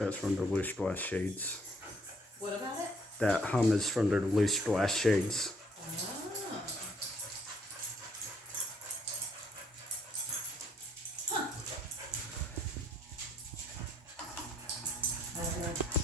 That's from the loose glass shades. What about it? That hum is from their loose glass shades. Oh. Huh.